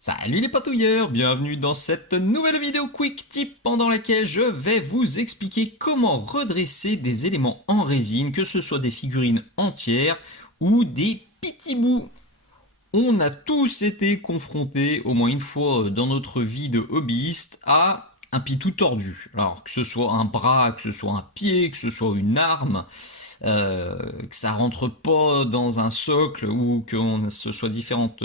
Salut les patouilleurs, bienvenue dans cette nouvelle vidéo Quick Tip pendant laquelle je vais vous expliquer comment redresser des éléments en résine, que ce soit des figurines entières ou des petits bouts. On a tous été confrontés au moins une fois dans notre vie de hobbyiste à un pitou tordu. Alors que ce soit un bras, que ce soit un pied, que ce soit une arme, que ça rentre pas dans un socle ou que ce soit différentes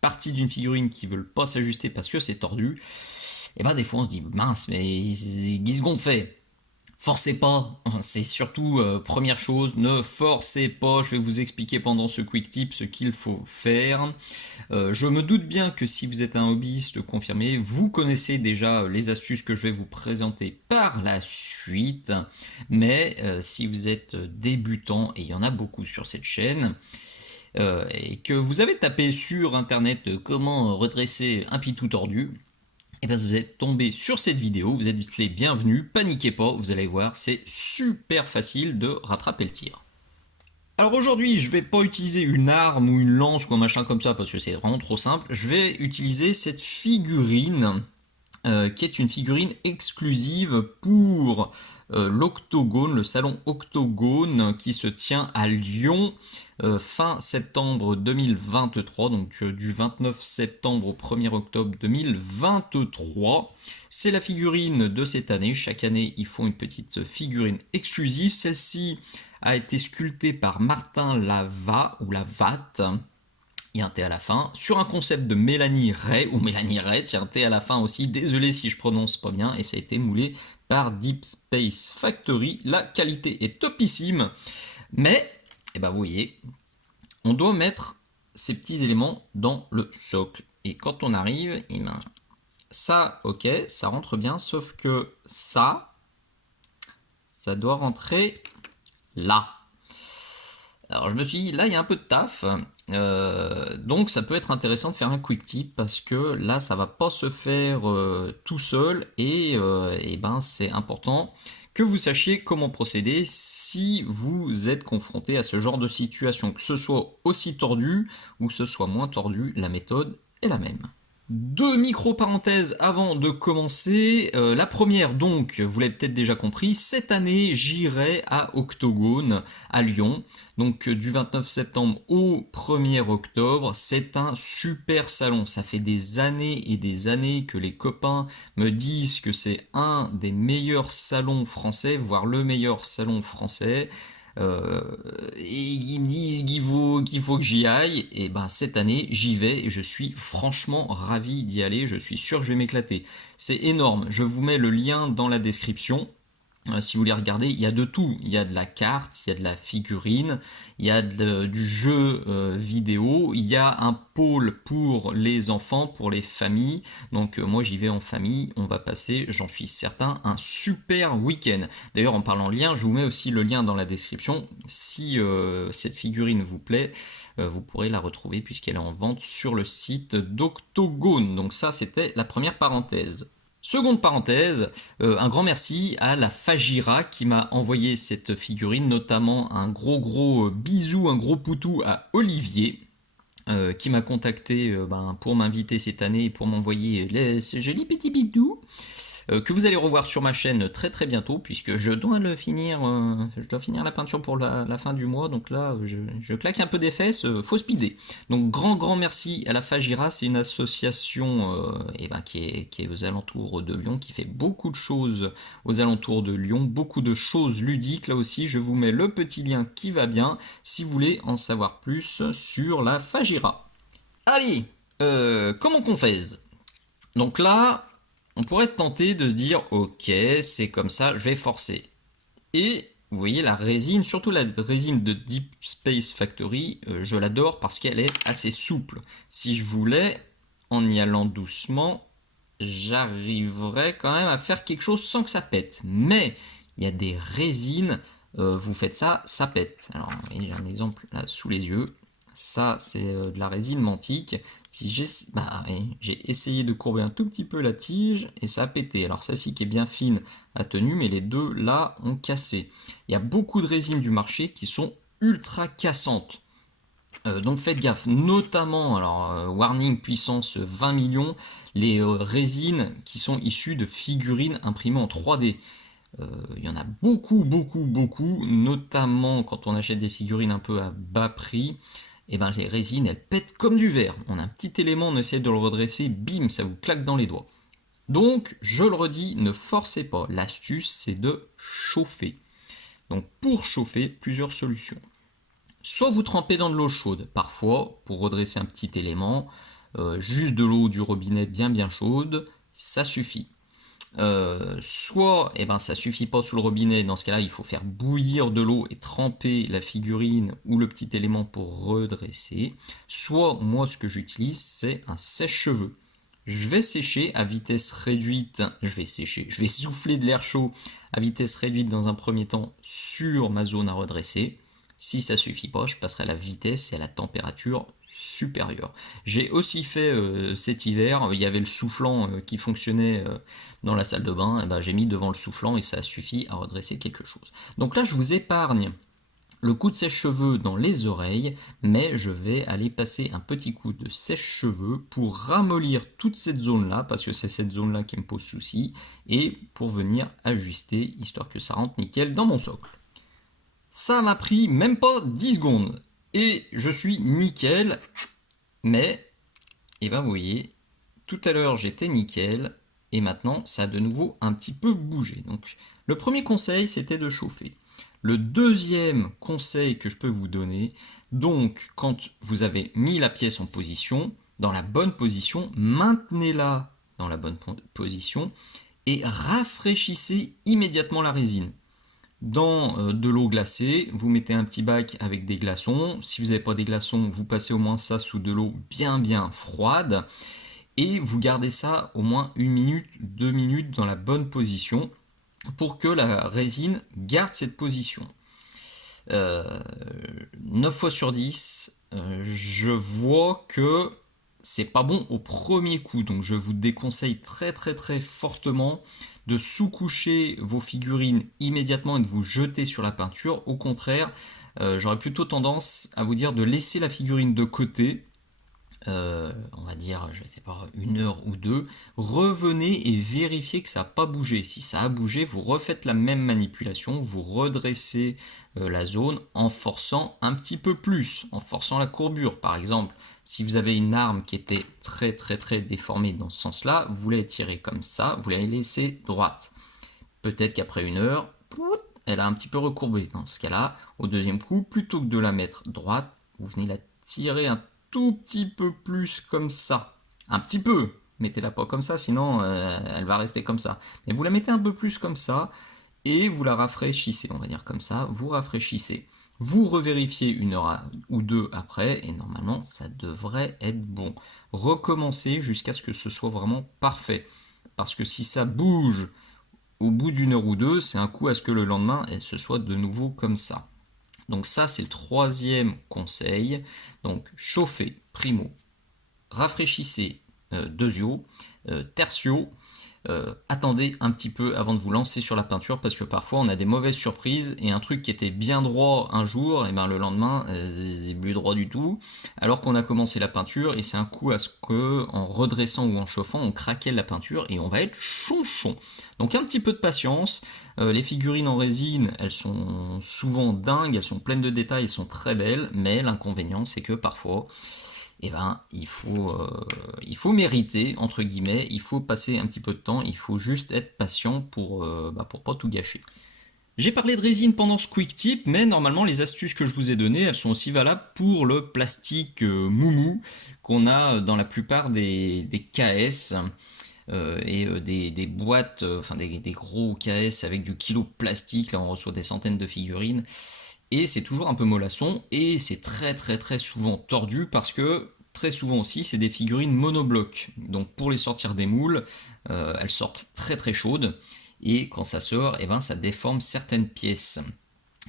parties d'une figurine qui veulent pas s'ajuster parce que c'est tordu, et ben des fois on se dit mince mais qu'est-ce qu'on fait? Forcez pas, c'est surtout première chose, ne forcez pas, je vais vous expliquer pendant ce quick tip ce qu'il faut faire. Je me doute bien que si vous êtes un hobbyiste confirmé, vous connaissez déjà les astuces que je vais vous présenter par la suite, mais si vous êtes débutant, et il y en a beaucoup sur cette chaîne, et que vous avez tapé sur internet comment redresser un pitou tordu, et bien vous êtes tombé sur cette vidéo, vous êtes les bienvenus, paniquez pas, vous allez voir, c'est super facile de rattraper le tir. Alors aujourd'hui, je vais pas utiliser une arme ou une lance ou un machin comme ça parce que c'est vraiment trop simple. Je vais utiliser cette figurine qui est une figurine exclusive pour l'Octogone, le salon Octogone qui se tient à Lyon fin septembre 2023, donc du 29 septembre au 1er octobre 2023. C'est la figurine de cette année. Chaque année, ils font une petite figurine exclusive. Celle-ci a été sculptée par Martin Lava ou Lavatte. Il y a un T à la fin, sur un concept de Mélanie Ray, ou Mélanie Ray, il y a un T à la fin aussi, désolé si je prononce pas bien, et ça a été moulé par Deep Space Factory. La qualité est topissime, mais, eh ben vous voyez, on doit mettre ces petits éléments dans le socle. Et quand on arrive, eh ben, ça, ok, ça rentre bien, sauf que ça doit rentrer là. Alors je me suis dit, là il y a un peu de taf, donc ça peut être intéressant de faire un quick tip parce que là ça va pas se faire tout seul et ben c'est important que vous sachiez comment procéder si vous êtes confronté à ce genre de situation, que ce soit aussi tordu ou que ce soit moins tordu, la méthode est la même. Deux micro-parenthèses avant de commencer. La première, donc, vous l'avez peut-être déjà compris, cette année, j'irai à Octogone, à Lyon. Donc, du 29 septembre au 1er octobre. C'est un super salon. Ça fait des années et des années que les copains me disent que c'est un des meilleurs salons français, voire le meilleur salon français. Et ils me disent qu'il faut que j'y aille, et ben cette année j'y vais et je suis franchement ravi d'y aller, je suis sûr que je vais m'éclater. C'est énorme, je vous mets le lien dans la description. Si vous voulez regarder, il y a de tout. Il y a de la carte, il y a de la figurine, il y a du jeu vidéo, il y a un pôle pour les enfants, pour les familles. Donc moi j'y vais en famille, on va passer, j'en suis certain, un super week-end. D'ailleurs en parlant de lien, je vous mets aussi le lien dans la description. Si cette figurine vous plaît, vous pourrez la retrouver puisqu'elle est en vente sur le site d'Octogone. Donc ça c'était la première parenthèse. Seconde parenthèse, un grand merci à la Fajira qui m'a envoyé cette figurine, notamment un gros bisou, un gros poutou à Olivier, qui m'a contacté pour m'inviter cette année et pour m'envoyer ce joli petit bidou. Que vous allez revoir sur ma chaîne très bientôt puisque je dois finir la peinture pour la fin du mois, donc là je claque un peu des fesses, faut speeder. Donc grand merci à la Fajira, c'est une association qui est aux alentours de Lyon, qui fait beaucoup de choses aux alentours de Lyon, beaucoup de choses ludiques. Là aussi je vous mets le petit lien qui va bien si vous voulez en savoir plus sur la Fajira. Allez, comment qu'on fait? Donc là, on pourrait être tenté de se dire ok c'est comme ça, je vais forcer. Et vous voyez la résine, surtout la résine de Deep Space Factory, je l'adore parce qu'elle est assez souple. Si je voulais, en y allant doucement, j'arriverais quand même à faire quelque chose sans que ça pète. Mais il y a des résines, vous faites ça, ça pète. Alors j'ai un exemple là sous les yeux. Ça, c'est de la résine mantique. Si j'ai essayé de courber un tout petit peu la tige et ça a pété. Alors celle-ci qui est bien fine a tenu, mais les deux là ont cassé. Il y a beaucoup de résines du marché qui sont ultra cassantes. Donc faites gaffe, notamment, alors warning puissance 20 millions, les résines qui sont issues de figurines imprimées en 3D. Il y en a beaucoup, beaucoup, beaucoup, notamment quand on achète des figurines un peu à bas prix, et ben les résines elles pètent comme du verre. On a un petit élément, on essaie de le redresser, bim, ça vous claque dans les doigts. Donc, je le redis, ne forcez pas. L'astuce, c'est de chauffer. Donc, pour chauffer, plusieurs solutions. Soit vous trempez dans de l'eau chaude, parfois, pour redresser un petit élément, juste de l'eau du robinet bien bien chaude, ça suffit. Soit eh ben, ça suffit pas sous le robinet, dans ce cas-là il faut faire bouillir de l'eau et tremper la figurine ou le petit élément pour redresser. Soit moi ce que j'utilise c'est un sèche-cheveux. Je vais sécher à vitesse réduite, je vais souffler de l'air chaud à vitesse réduite dans un premier temps sur ma zone à redresser. Si ça suffit pas, je passerai à la vitesse et à la température supérieure. J'ai aussi fait cet hiver, il y avait le soufflant qui fonctionnait dans la salle de bain, et ben, j'ai mis devant le soufflant et ça a suffi à redresser quelque chose. Donc là je vous épargne le coup de sèche-cheveux dans les oreilles, mais je vais aller passer un petit coup de sèche-cheveux pour ramollir toute cette zone-là, parce que c'est cette zone-là qui me pose souci, et pour venir ajuster, histoire que ça rentre nickel dans mon socle. Ça m'a pris même pas 10 secondes, et je suis nickel, mais, et ben vous voyez, tout à l'heure j'étais nickel, et maintenant ça a de nouveau un petit peu bougé. Donc le premier conseil c'était de chauffer. Le deuxième conseil que je peux vous donner, donc quand vous avez mis la pièce en position, dans la bonne position, maintenez-la dans la bonne position et rafraîchissez immédiatement la résine. Dans de l'eau glacée, vous mettez un petit bac avec des glaçons. Si vous n'avez pas des glaçons, vous passez au moins ça sous de l'eau bien bien froide et vous gardez ça au moins 1 minute, 2 minutes dans la bonne position pour que la résine garde cette position. 9 fois sur 10, je vois que c'est pas bon au premier coup, donc je vous déconseille très très très fortement de sous-coucher vos figurines immédiatement et de vous jeter sur la peinture. Au contraire, j'aurais plutôt tendance à vous dire de laisser la figurine de côté, on va dire, je sais pas, 1 heure ou 2, revenez et vérifiez que ça n'a pas bougé. Si ça a bougé, vous refaites la même manipulation, vous redressez la zone en forçant un petit peu plus, en forçant la courbure. Par exemple, si vous avez une arme qui était très très très déformée dans ce sens-là, vous l'avez tirée comme ça, vous l'avez laissée droite. Peut-être qu'après 1 heure, elle a un petit peu recourbé. Dans ce cas-là, au deuxième coup, plutôt que de la mettre droite, vous venez la tirer un tout petit peu plus comme ça. Un petit peu. Mettez-la pas comme ça, sinon elle va rester comme ça. Mais vous la mettez un peu plus comme ça et vous la rafraîchissez. On va dire comme ça. Vous rafraîchissez. Vous revérifiez 1 heure ou 2 après et normalement ça devrait être bon. Recommencez jusqu'à ce que ce soit vraiment parfait. Parce que si ça bouge au bout d'1 heure ou 2, c'est un coup à ce que le lendemain ce soit de nouveau comme ça. Donc ça, c'est le troisième conseil. Donc chauffez, primo. Rafraîchissez, deuxio. Tertio. Attendez un petit peu avant de vous lancer sur la peinture parce que parfois on a des mauvaises surprises et un truc qui était bien droit un jour, et ben le lendemain c'est plus droit du tout alors qu'on a commencé la peinture et c'est un coup à ce que en redressant ou en chauffant on craquait la peinture et on va être chonchon. Donc un petit peu de patience, les figurines en résine elles sont souvent dingues, elles sont pleines de détails, elles sont très belles, mais l'inconvénient c'est que parfois eh ben, il faut mériter, entre guillemets, il faut passer un petit peu de temps, il faut juste être patient pour pas tout gâcher. J'ai parlé de résine pendant ce quick tip, mais normalement les astuces que je vous ai données, elles sont aussi valables pour le plastique moumou qu'on a dans la plupart des KS et des boîtes, enfin des gros KS avec du kilo de plastique, là on reçoit des centaines de figurines. Et c'est toujours un peu mollasson et c'est très très très souvent tordu parce que très souvent aussi c'est des figurines monoblocs. Donc pour les sortir des moules, elles sortent très très chaudes et quand ça sort, eh ben, ça déforme certaines pièces.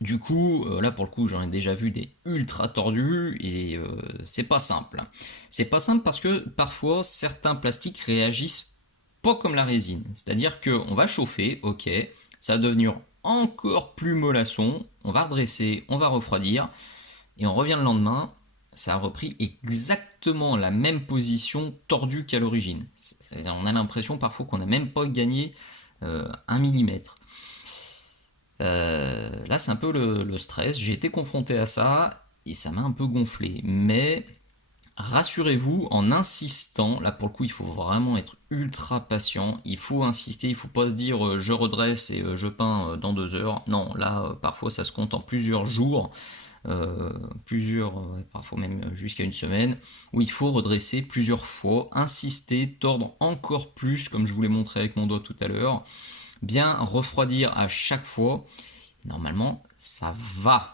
Du coup, là pour le coup j'en ai déjà vu des ultra tordus et c'est pas simple. C'est pas simple parce que parfois certains plastiques réagissent pas comme la résine. C'est-à-dire qu'on va chauffer, ok, ça va devenir encore plus mollasson, on va redresser, on va refroidir, et on revient le lendemain, ça a repris exactement la même position tordue qu'à l'origine. On a l'impression parfois qu'on n'a même pas gagné 1 millimètre. Là, c'est un peu le stress. J'ai été confronté à ça et ça m'a un peu gonflé. Mais rassurez-vous, en insistant, là pour le coup, il faut vraiment être ultra patient. Il faut insister, il ne faut pas se dire je redresse et je peins dans 2 heures. Non, là, parfois, ça se compte en plusieurs jours. Parfois même jusqu'à une semaine, où il faut redresser plusieurs fois, insister, tordre encore plus, comme je vous l'ai montré avec mon doigt tout à l'heure, bien refroidir à chaque fois. Normalement, ça va.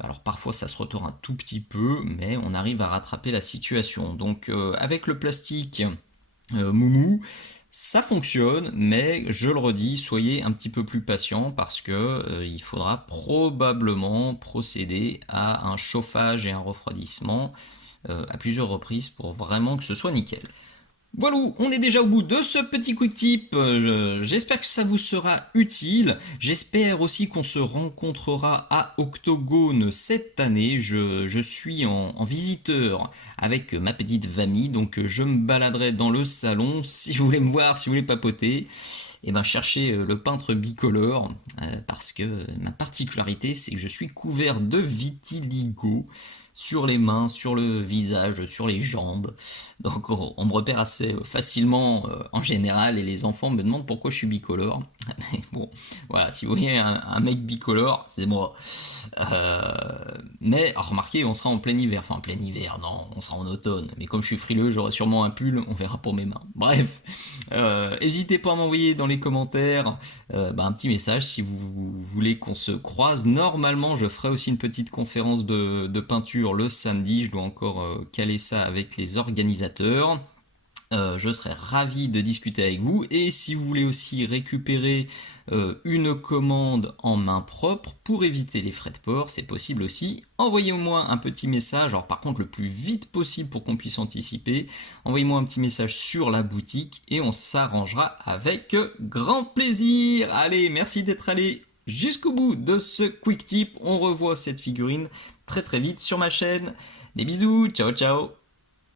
Alors parfois ça se retourne un tout petit peu, mais on arrive à rattraper la situation. Donc avec le plastique Moumou, ça fonctionne, mais je le redis, soyez un petit peu plus patient parce que il faudra probablement procéder à un chauffage et un refroidissement à plusieurs reprises pour vraiment que ce soit nickel. Voilà, on est déjà au bout de ce petit quick tip. J'espère que ça vous sera utile. J'espère aussi qu'on se rencontrera à Octogone cette année. Je suis en visiteur avec ma petite famille, donc je me baladerai dans le salon. Si vous voulez me voir, si vous voulez papoter, et ben cherchez le peintre bicolore, parce que ma particularité, c'est que je suis couvert de vitiligo sur les mains, sur le visage, sur les jambes. Donc on me repère assez facilement en général et les enfants me demandent pourquoi je suis bicolore. Mais bon, voilà, si vous voyez un mec bicolore, c'est moi. Mais remarquez, on sera en plein hiver. Enfin, en plein hiver, non, on sera en automne. Mais comme je suis frileux, j'aurai sûrement un pull, on verra pour mes mains. Bref, n'hésitez pas à m'envoyer dans les commentaires un petit message si vous voulez qu'on se croise. Normalement, je ferai aussi une petite conférence de peinture le samedi. Je dois encore caler ça avec les organisateurs. Je serai ravi de discuter avec vous. Et si vous voulez aussi récupérer une commande en main propre pour éviter les frais de port, c'est possible aussi. Envoyez-moi un petit message, alors par contre le plus vite possible pour qu'on puisse anticiper. Envoyez-moi un petit message sur la boutique et on s'arrangera avec grand plaisir. Allez, merci d'être allé jusqu'au bout de ce quick tip. On revoit cette figurine très très vite sur ma chaîne. Des bisous, ciao ciao.